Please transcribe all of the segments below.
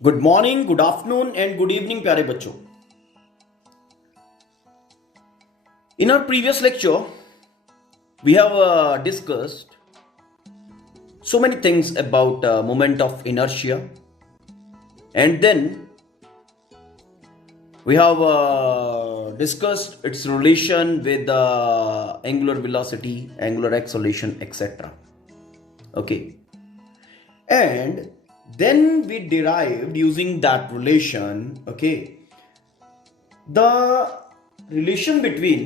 Good morning, good afternoon and good evening प्यारे बच्चों। In our previous lecture, we have discussed so many things about moment of inertia, and then we have discussed its relation with angular velocity, angular acceleration, etc. Okay, and then we derived using that relation, okay, the relation between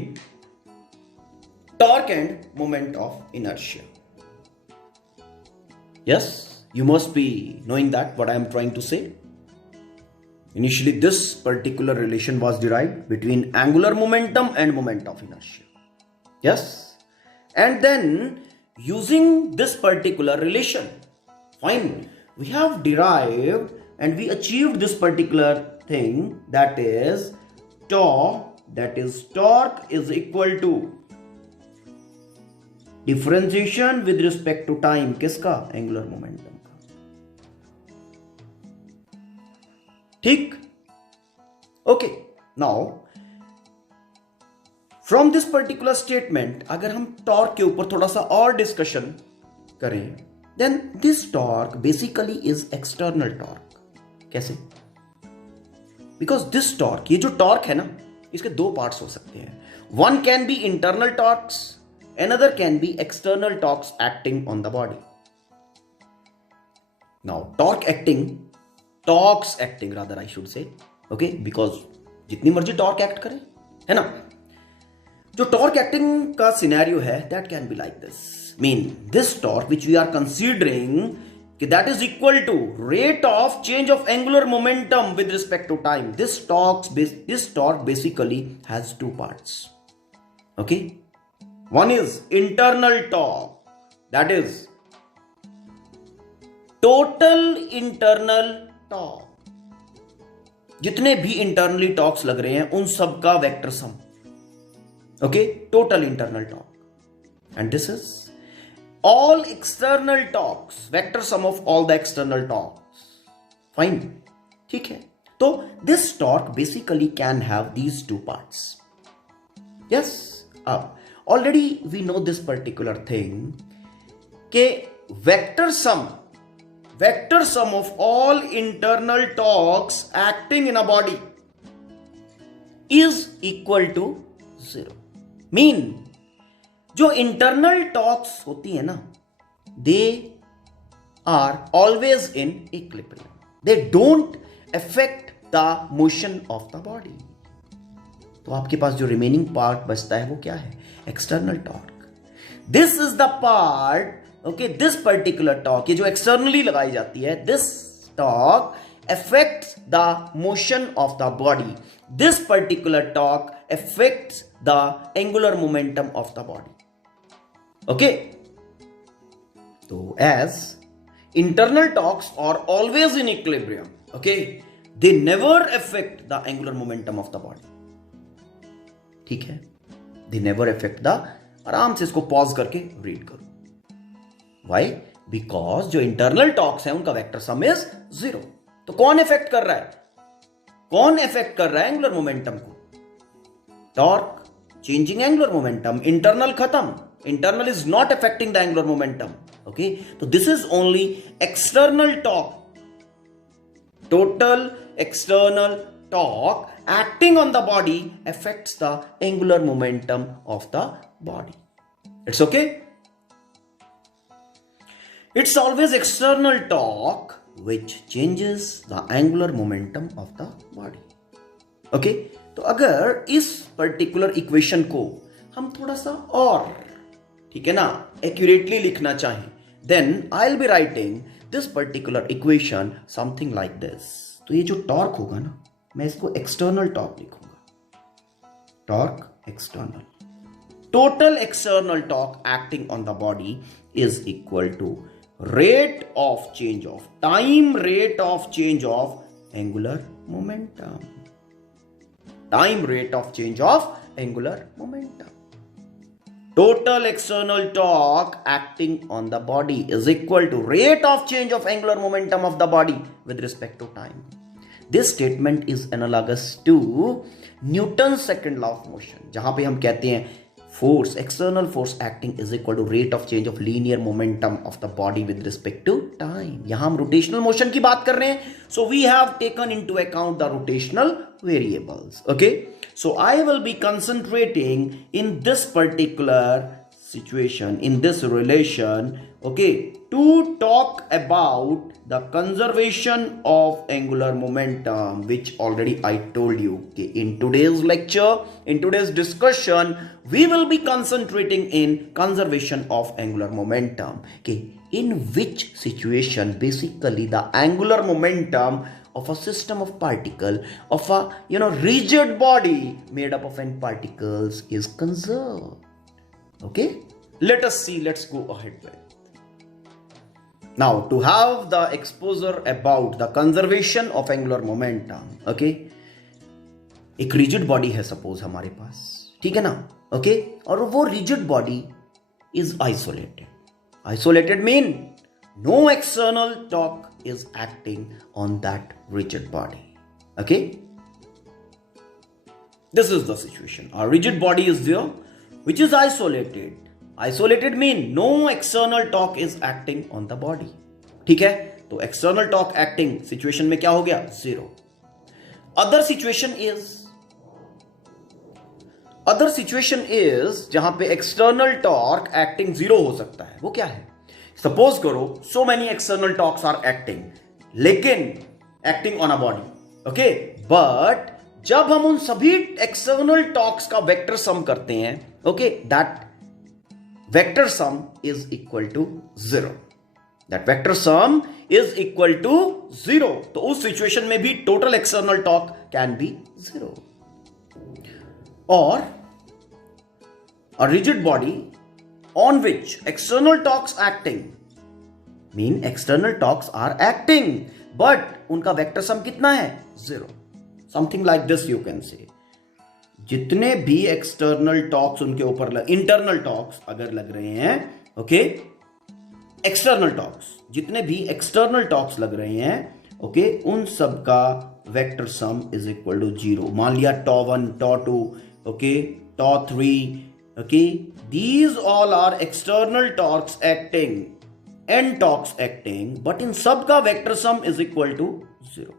torque and moment of inertia. Yes, you must be knowing that what I am trying to say. Initially, this particular relation was derived between angular momentum and moment of inertia. Yes, and then using this particular relation, fine, we have derived and we achieved this particular thing, that is torque is equal to differentiation with respect to time. किसका? Angular momentum का। ठीक, okay. Now from this particular statement अगर हम torque के ऊपर थोड़ा सा और डिस्कशन करें, then this torque basically is external torque. कैसे? बिकॉज दिस टॉर्क, ये जो टॉर्क है ना, इसके दो पार्ट्स हो सकते हैं। One can be internal torques, another can be external torques acting on the body. Now torques acting rather I should say, okay, because जितनी मर्जी टॉर्क एक्ट करे, है ना। जो टॉर्क एक्टिंग का सिनेरियो है, that can be like this. Mean this torque which we are considering, that is equal to rate of change of angular momentum with respect to time. This torque basically has two parts, okay. One is internal torque, that is total internal torque. जितने भी internally torques लग रहे हैं उन सब का vector sum, okay, total internal torque. And this is all external torques, vector sum of all the external torques. Fine, ठीक है। तो this torque basically can have these two parts. Yes, अब already we know this particular thing के vector sum of all internal torques acting in a body is equal to 0. Mean जो internal torques होती है ना, they are always in equilibrium. They don't affect the motion of the body. तो आपके पास जो remaining part बचता है वो क्या है? External torque. This is the part, okay, this particular torque, ये जो एक्सटर्नली लगाई जाती है, this torque affects the motion of the body. This particular torque affects the angular momentum of the body. Okay, so as internal torques are always in equilibrium, okay, they never affect the angular momentum of the body. ठीक है, they never affect the, आराम से इसको pause करके read करो। Y? Because जो internal torques है उनका वेक्टर सम इज 0। तो कौन अफेक्ट कर रहा है? कौन अफेक्ट कर रहा है एंगुलर मोमेंटम को? Torque changing angular momentum, internal खत्म, internal is not affecting the angular momentum, okay. तो this is only external torque, total external torque acting on the body affects the angular momentum of the body. It's okay? It's always external torque which changes the angular momentum of the body. Okay? तो अगर इस particular equation को हम थोड़ा सा और, ठीक है ना, accurately लिखना चाहें, then I'll be writing this particular equation something like this. तो ये जो torque होगा ना, मैं इसको एक्सटर्नल टॉर्क लिखूंगा। Torque external, total external torque acting on the body is equal to rate of change of time, rate of change of angular momentum, time rate of change of angular momentum. total external torque acting on the body is equal to rate of change of angular momentum of the body with respect to time. This statement is analogous to Newton's second law of motion, जहां पे हम कहते हैं force, external force acting is equal to rate of change of linear momentum of the body with respect to time. यहां हम rotational motion की बात कर रहे हैं, so we have taken into account the rotational variables. Okay, so I will be concentrating in this particular situation, in this relation, okay, to talk about the conservation of angular momentum, which already I told you. Okay, in today's lecture, in today's discussion, we will be concentrating in conservation of angular momentum. Okay, in which situation basically the angular momentum of a system of particle, of a rigid body made up of n particles is conserved. Okay, let us see, let's go ahead with. Now, to have the exposure about the conservation of angular momentum, okay, एक rigid body है suppose हमारे पास, ठीक है ना, okay, और वो rigid body is isolated. Isolated mean no external torque is acting on that rigid body. Okay, this is the situation. A rigid body is there which is isolated. Isolated mean no external torque is acting on the body. ठीक है, तो external torque acting situation में क्या हो गया? Zero. Other situation is जहां पे external torque acting zero हो सकता है. वो क्या है? Suppose करो so many external torques are acting, लेकिन acting on a body. Okay, but जब हम उन सभी external torques का vector sum करते हैं, okay, that vector sum is equal to zero. That vector sum is equal to zero. तो उस situation में भी total external torque can be zero. Or a rigid body on which external torques acting mean external torques are acting, but उनका vector sum कितना है? Zero. Something like this you can say. जितने भी external torques उनके ऊपर internal torques अगर लग रहे हैं, okay, external torques, जितने भी external torques लग रहे हैं, okay, उन सब का vector sum is equal to zero. मान लिया tau1, tau2, okay, tau3, okay, these all are external torques acting, n torques acting, but in sub का vector sum is equal to zero.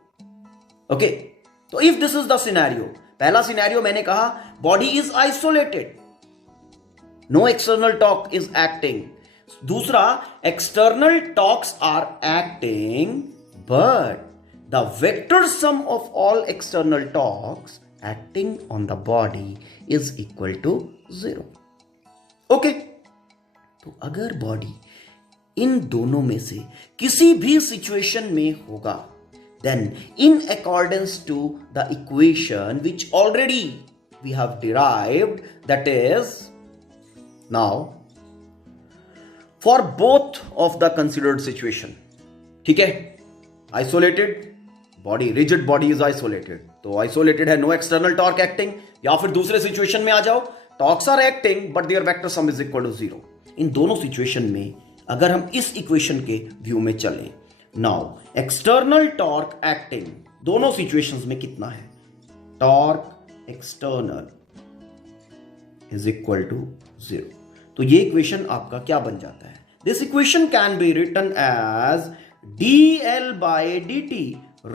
Okay, so if this is the scenario, पहला scenario मैंने कहा body is isolated, no external torque is acting. दूसरा external torques are acting but the vector sum of all external torques acting on the body is equal to zero. Okay, तो अगर body in दोनों में से किसी भी situation में होगा, then in accordance to the equation which already we have derived, that is, now for both of the considered situation, ठीक है, isolated body, rigid body is isolated, तो isolated है, no external torque acting, या फिर दूसरे situation में आ जाओ, torques are acting but their vector sum is equal to zero. इन दोनों सिचुएशन में अगर हम इस इक्वेशन के व्यू में चलें, नाउ एक्सटर्नल टॉर्क एक्टिंग दोनों सिचुएशंस में कितना है? Torque external is equal to zero. तो ये इक्वेशन आपका क्या बन जाता है? This equation can be written as dl by dt,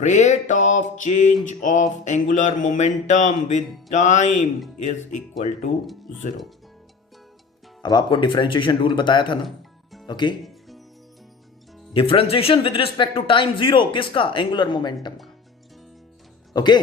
rate of change of angular momentum with time is equal to zero. अब आपको डिफरेंशिएशन रूल बताया था ना, okay, differentiation with respect to time zero, किसका? एंगुलर मोमेंटम का. Okay,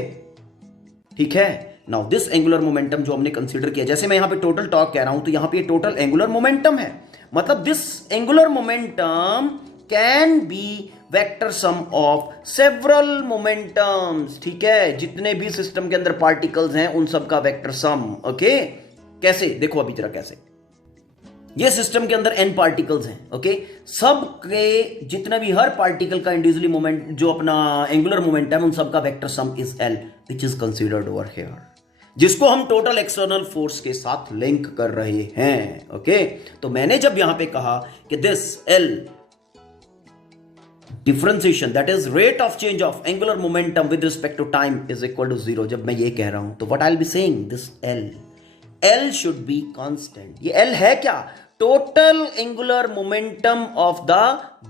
ठीक है. Now this angular momentum जो हमने कंसीडर किया, जैसे मैं यहां पे टोटल टॉर्क कह रहा हूं तो यहां पे टोटल एंगुलर मोमेंटम है, मतलब this angular momentum can be vector sum of several momentums. ठीक है, जितने भी सिस्टम के अंदर पार्टिकल्स हैं उन सब का वेक्टर सम. ओके, कैसे? देखो अभी जरा कैसे. ये सिस्टम के अंदर n पार्टिकल्स हैं, ओके, सब के जितने भी हर पार्टिकल का इंडिविजुअली मोमेंट जो अपना एंगुलर मोमेंटम उन सब का vector sum is l, which is considered over here. जिसको हम टोटल एक्सटर्नल फोर्स के साथ लिंक कर रहे हैं। ओके, तो मैंने जब यहां पे कहा कि this L differentiation that is rate of change of angular momentum with respect to time is equal to 0, जब मैं ये कह रहा हूं तो what I will be saying, this L should be constant. ये एल है क्या? Total angular momentum of the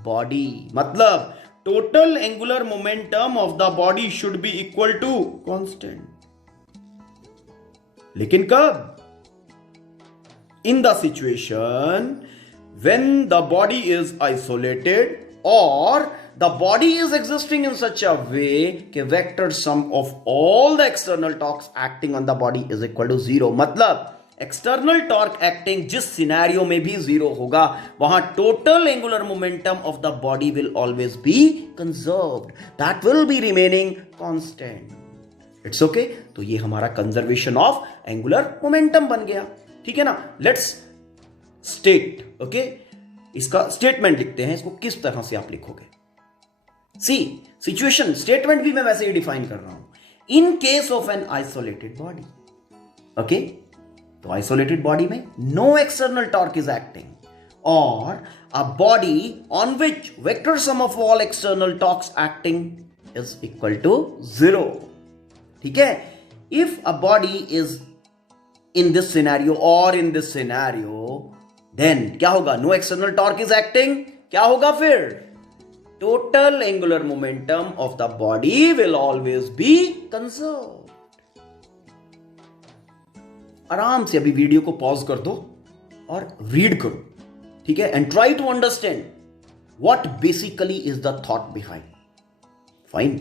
body, मतलब total angular momentum of the body should be equal to constant. लेकिन कब? In the situation when the body is isolated or the body is existing in such a way कि vector sum of all the external torques acting on the body is equal to 0। मतलब external torque acting जिस scenario में भी 0 होगा वहां total angular momentum of the body will always be conserved, that will be remaining constant। It's okay, तो ये हमारा conservation of angular momentum बन गया, ठीक है ना। Let's state, okay, इसका स्टेटमेंट लिखते हैं, इसको किस तरह से आप लिखोगे। सी सिचुएशन स्टेटमेंट भी मैं वैसे ही डिफाइन कर रहा हूं। In case of an isolated body, okay, तो आइसोलेटेड बॉडी में no external torque is acting और a body on which vector sum of all external torques acting is equal to 0, ठीक है। If a body is in this scenario और in this scenario, then क्या होगा? No external torque is acting, क्या होगा फिर? Total angular momentum of the body will always be conserved. आराम से अभी वीडियो को पॉज कर दो और रीड करो, ठीक है, and try to understand what basically is the thought behind. Fine,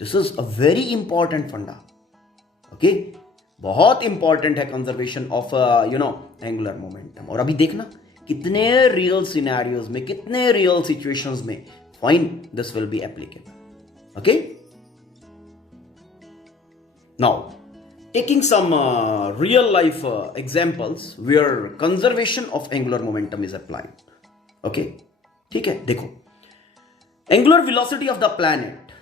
this is a very important funda, okay, बहुत इंपॉर्टेंट है कंजर्वेशन ऑफ एंगुलर मोमेंटम। और अभी देखना कितने रियल सिनेरियोज में, कितने रियल सिचुएशंस में fine this will be applicable. Okay, now taking some real life examples where conservation of angular momentum is applied. Okay, ठीक है, देखो, angular velocity of the planet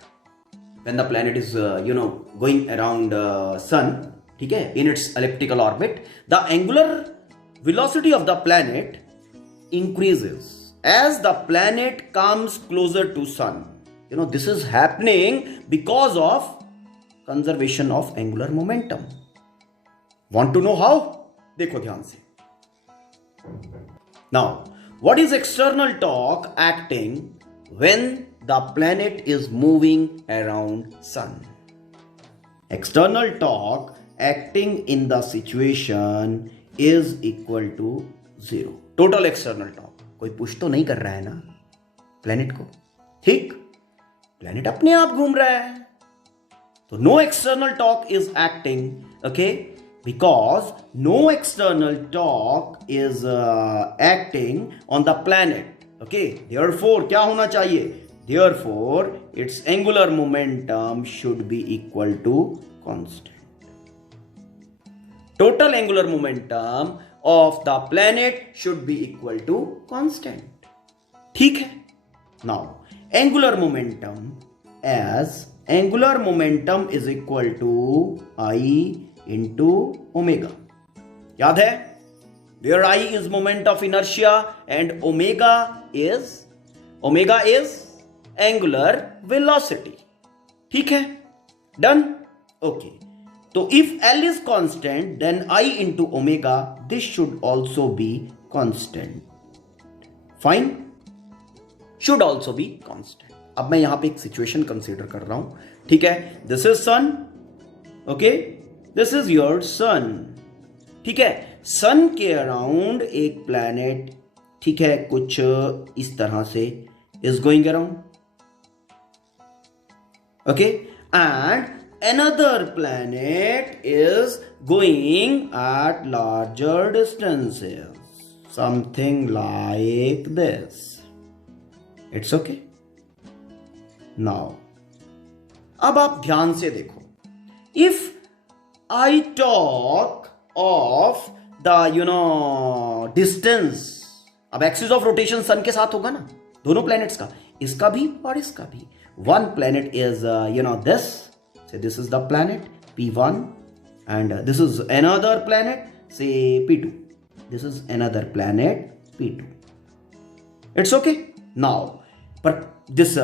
when the planet is going around sun, ठीक है, in its elliptical orbit, the angular velocity of the planet increases as the planet comes closer to sun. This is happening because of conservation of angular momentum. Want to know how? देखो ध्यान से। Now, what is external torque acting when the planet is moving around sun? External torque acting in the situation is equal to 0। Total external torque, कोई push तो नहीं कर रहा है ना प्लेनेट को, ठीक, प्लेनेट अपने आप घूम रहा है, तो no external torque is acting, okay, because no external torque is acting on the planet, okay, therefore क्या होना चाहिए? Therefore its angular momentum should be equal to constant. Total angular momentum of the planet should be equal to constant, ठीक है। Now, angular momentum is equal to I into omega। याद है, where I is moment of inertia and omega is angular velocity, ठीक है, done, okay। तो if L is constant, then I into omega, this should also be constant। Fine? Should also be constant। अब मैं यहां पे एक situation consider कर रहा हूं, ठीक है, this is sun, okay, this is your sun, ठीक है, सन के अराउंड एक प्लैनेट, ठीक है, कुछ इस तरह से is going around, okay, and another planet is going at larger distances, something like this। It's okay। Now, अब आप ध्यान से देखो, if I talk of the distance, अब एक्सिस ऑफ रोटेशन सन के साथ होगा ना, दोनों प्लैनेट्स का, इसका भी और इसका भी। One planet is this, say this is the planet P1 and this is another planet, say P2. This is another planet P2. It's okay. Now, पर this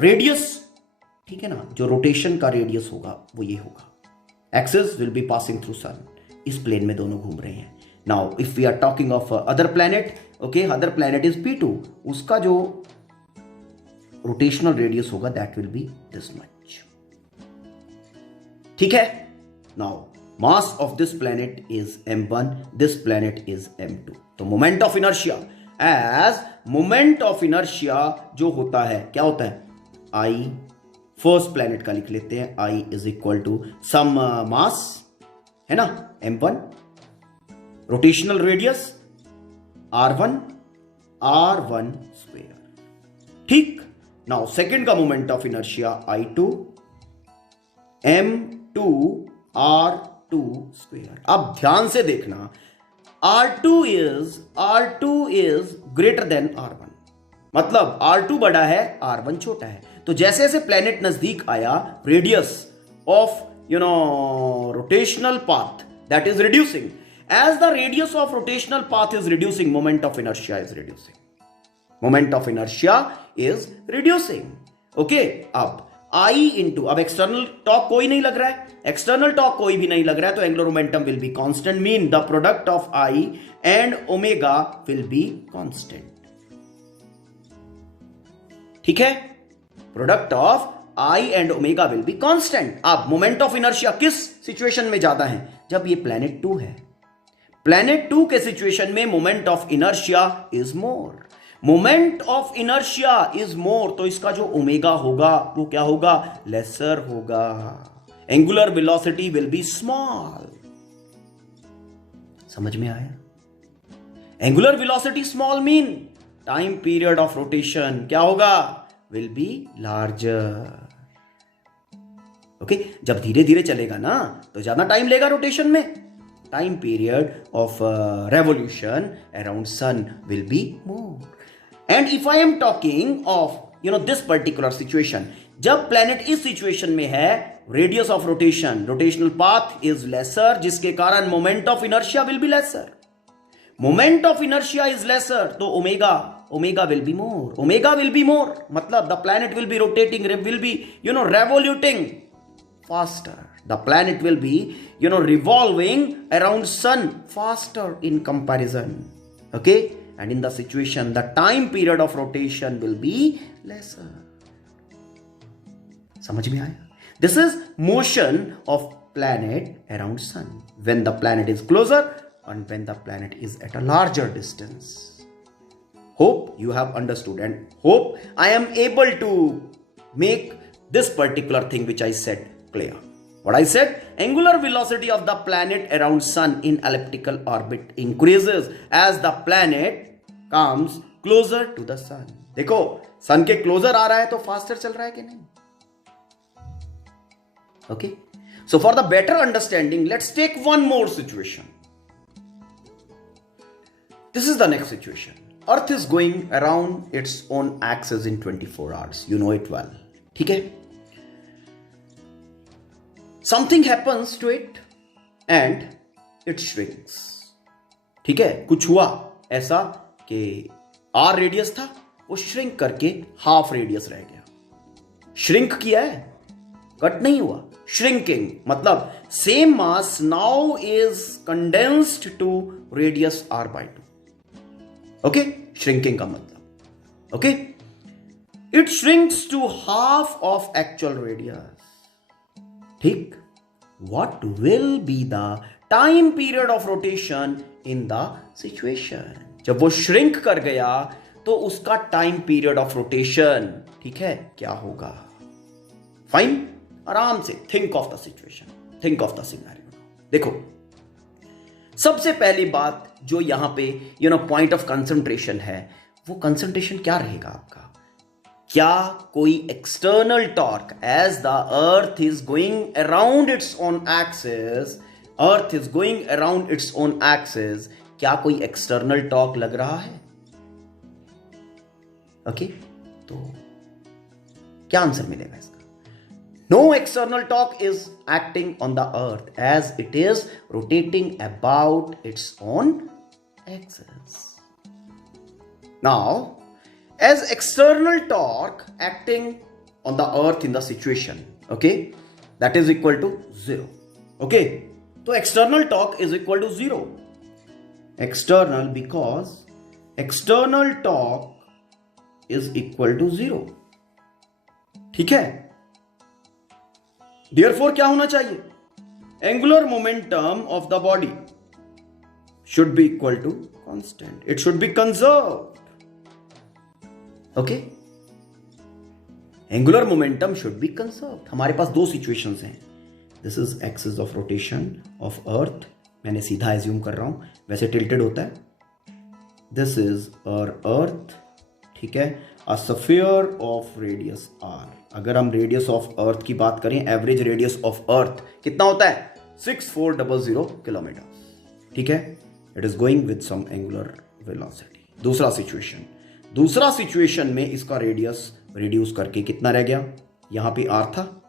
radius, ठीक है ना, जो रोटेशन का रेडियस होगा वो ये होगा. Axis will be passing through sun. इस प्लेन में दोनों घूम रहे हैं. Now, if we are talking of other planet, okay, other planet is P2. उसका जो रोटेशनल रेडियस होगा that will be this much. ठीक है. Now, mass of this planet is m1, this planet is m2. तो moment of inertia, as moment of inertia जो होता है, क्या होता है? I, फर्स्ट प्लैनेट का लिख लेते हैं, I is equal to some mass, है ना, m1, rotational radius r1 square. ठीक. नाउ सेकेंड का moment of inertia I2 m2 r2 square. अब ध्यान से देखना, R2 is greater than R1. मतलब R2 बड़ा है, R1 छोटा है. तो जैसे जैसे प्लेनेट नजदीक आया, radius of rotational path that is reducing. As the radius of rotational path is reducing, moment of inertia is reducing. Moment of inertia is reducing. Okay. अब आई इंटू, अब एक्सटर्नल टॉर्क कोई नहीं लग रहा है, external torque कोई भी नहीं लग रहा है, तो angular momentum will be constant. Mean the product of I and omega will be constant. ठीक है. Product of I and omega will be constant. अब मोमेंट ऑफ इनर्शिया किस सिचुएशन में ज्यादा है? जब ये प्लैनेट 2 है. प्लैनेट 2 के सिचुएशन में moment of inertia is more. Moment of inertia is more, तो इसका जो ओमेगा होगा वो क्या होगा? लेसर होगा. Angular velocity will be small. समझ में आया? Angular velocity small mean time period of rotation क्या होगा? Will be larger. ओके. जब धीरे धीरे चलेगा ना तो ज्यादा टाइम लेगा रोटेशन में. Time period of revolution around sun will be more. And if I am talking of this particular situation, जब प्लैनेट इस सिचुएशन में है, radius of rotation, rotational path is lesser, जिसके कारण moment of inertia will be lesser. Moment of inertia is lesser, तो omega will be more. Omega will be more मतलब the planet will be rotating, will be revolving faster. The planet will be revolving around sun faster in comparison. Okay. And in the situation, the time period of rotation will be lesser. समझ में आया? This is motion of planet around sun when the planet is closer and when the planet is at a larger distance. Hope you have understood and hope I am able to make this particular thing which I said clear. What I said, angular velocity of the planet around sun in elliptical orbit increases as the planet comes closer to the sun. देखो, sun के closer आ रहा है तो faster चल रहा है कि नहीं? Okay. So for the better understanding, let's take one more situation. This is the next situation. Earth is going around its own axis in 24 hours. You know it well. ठीक है? Something happens to it and it shrinks. ठीक है? कुछ हुआ ऐसा कि R radius था, वो श्रिंक करके हाफ रेडियस रह गया. श्रिंक किया है, कट नहीं हुआ. श्रिंकिंग मतलब same mass now is condensed to radius R/2. ओके. श्रिंकिंग का मतलब okay. It shrinks to half of actual radius. ठीक. What will be the time period of rotation in the situation? जब वो श्रिंक कर गया तो उसका टाइम पीरियड ऑफ रोटेशन, ठीक है, क्या होगा? फाइन. आराम से think of the situation, think of the scenario. देखो, सबसे पहली बात जो यहां पे पॉइंट ऑफ कंसंट्रेशन है, वो कंसंट्रेशन क्या रहेगा आपका? क्या कोई external torque, as the earth is going around its own axis, earth is going around its own axis, क्या कोई एक्सटर्नल टॉर्क लग रहा है? ओके. तो क्या आंसर मिलेगा इसका? No external torque is acting on the earth as it is rotating about its own axis. Now, as external torque acting on the earth in the situation, okay, that is equal to 0. Okay, so external torque is equal to 0. External, because external torque is equal to 0. ठीक है, therefore क्या होना चाहिए? Angular momentum of the body should be equal to constant. It should be conserved. Okay? Angular momentum should be conserved. हमारे पास दो situations हैं. This is axis of rotation of earth. मैंने सीधा एज्यूम कर रहा हूं, वैसे tilted होता है. This is our earth. ठीक है, a sphere of radius r. अगर हम रेडियस ऑफ अर्थ की बात करें, एवरेज रेडियस ऑफ अर्थ कितना होता है? 6400 किलोमीटर. ठीक है, it is going with some angular velocity. दूसरा सिचुएशन में इसका रेडियस रिड्यूस करके कितना रह गया? यहां पे r था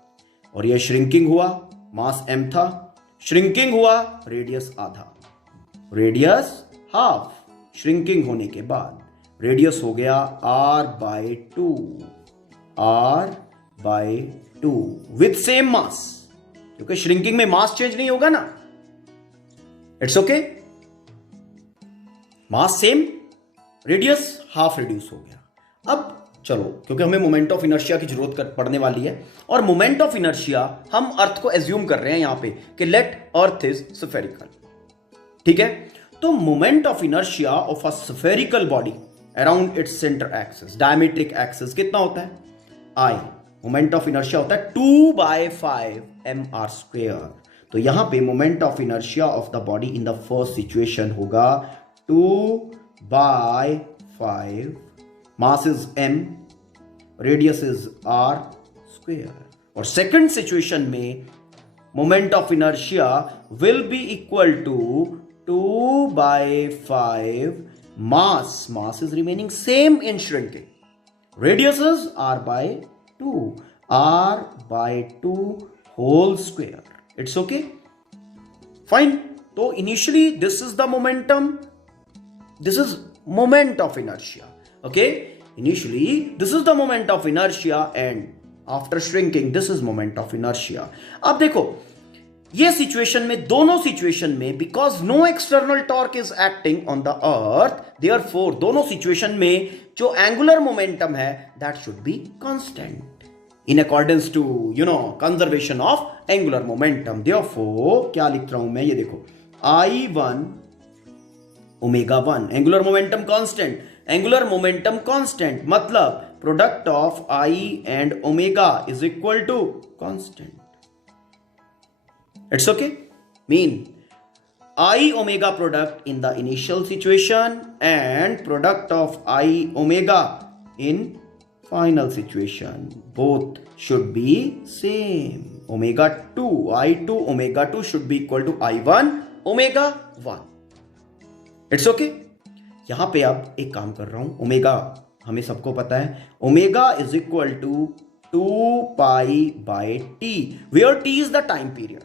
और यह श्रिंकिंग हुआ, मास m था, श्रिंकिंग हुआ, रेडियस आधा, रेडियस हाफ. श्रिंकिंग होने के बाद रेडियस हो गया r/2 विथ सेम मास, क्योंकि श्रिंकिंग में मास चेंज नहीं होगा ना. It's okay, mass same, radius half reduce हो गया. अब चलो, क्योंकि हमें मोमेंट ऑफ इनर्शिया की जरूरत पड़ने वाली है, और मोमेंट ऑफ इनर्शिया हम अर्थ को एज्यूम कर रहे हैं यहां पे कि लेट अर्थ इज स्फेरिकल. ठीक है, तो moment of inertia of a spherical body around its centre axis, diametric axis, कितना होता है? I. मोमेंट ऑफ इनर्शिया होता है 2/5 mr². तो यहां पे moment of inertia of the body in the first situation होगा 2/5. Mass is m, radius is r². और सेकंड सिचुएशन में moment of inertia will be equal to 2/5 mass. Mass is remaining same in shrinking. Radius is r/2. r/2 whole square. It's okay? Fine. So initially this is the momentum. This is moment of inertia. Okay? Initially this is the moment of inertia, and after shrinking this is moment of inertia. अब देखो, ये situation में, दोनों situation में, because no external torque is acting on the earth, therefore दोनों situation में जो angular momentum है that should be constant in accordance to conservation of angular momentum. Therefore क्या लिख रहा हूं मैं, ये देखो, I1 ω1, angular momentum constant. Angular momentum constant मतलब product of I and omega is equal to constant. It's okay? Mean I omega product in the initial situation and product of I omega in final situation. Both should be same. Omega 2, I2 omega 2 should be equal to I1 omega 1. It's okay? यहां पे अब एक काम कर रहा हूं. Omega हमें सबको पता है, omega is equal to 2π/t, where t is the time period.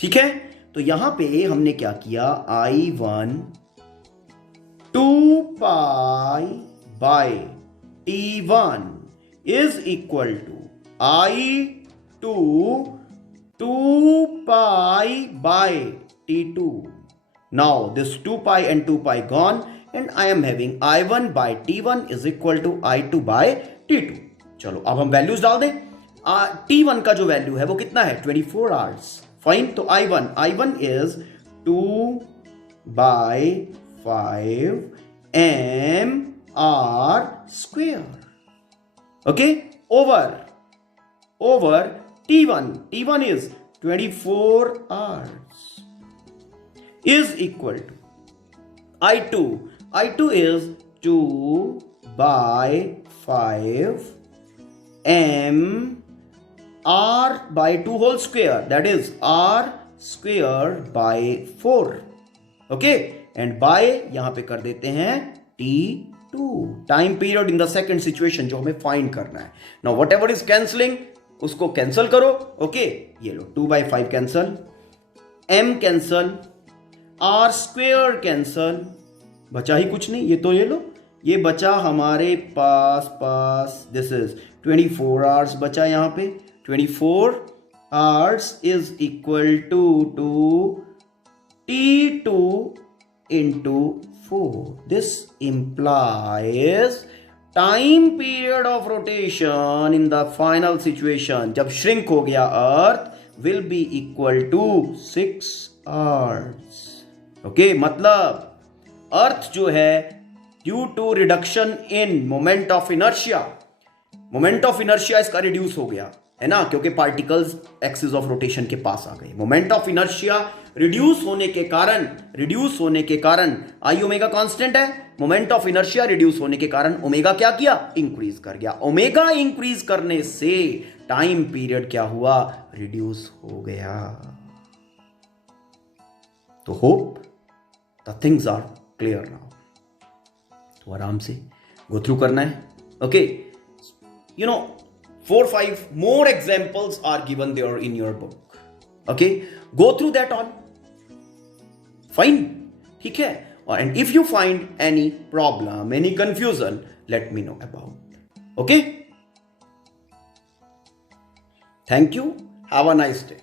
ठीक है, तो यहां पे हमने क्या किया, I1 2π/t1 is equal to I2 2π/t2. Now this 2π and 2π gone, and I am having I1/t1 is equal to I2/t2. चलो अब हम वैल्यूज डाल दें. T1 का जो वैल्यू है वो कितना है? 24 आवर्स. फाइन, तो I1 is 2/5 mr². Okay, over T1 is 24 hours is equal to I2 is 2/5 mr/2 whole square, that is r²/4. Okay, and by यहां पे कर देते हैं T2, time period in the second situation जो हमें find करना है. नाउ व्हाटएवर इज कैंसलिंग, उसको कैंसल करो। ओके, ये लो 2/5 cancel, m cancel, r square cancel, बचा ही कुछ नहीं। ये तो ये लो, ये बचा हमारे पास दिस इज 24 आवर्स बचा यहाँ पे। 24 hours is equal to T2 into 4. This implies time period of rotation in the final situation जब shrink हो गया earth will be equal to 6 hours. Okay, मतलब अर्थ जो है due to reduction in moment of inertia इसका reduce हो गया है ना, क्योंकि पार्टिकल्स एक्सिस ऑफ रोटेशन के पास आ गए। मोमेंट ऑफ इनर्शिया रिड्यूस होने के कारण आई ओमेगा कांस्टेंट है, मोमेंट ऑफ इनर्शिया रिड्यूस होने के कारण ओमेगा क्या किया, इंक्रीज कर गया। ओमेगा इंक्रीज करने से टाइम पीरियड क्या हुआ, रिड्यूस हो गया। तो hope the things are clear now. तो आराम से गो थ्रू करना है। Okay, you know 4-5 more examples are given there in your book. Okay, go through that all. Fine, ठीक है। And if you find any problem, any confusion, let me know about. Okay, thank you, have a nice day.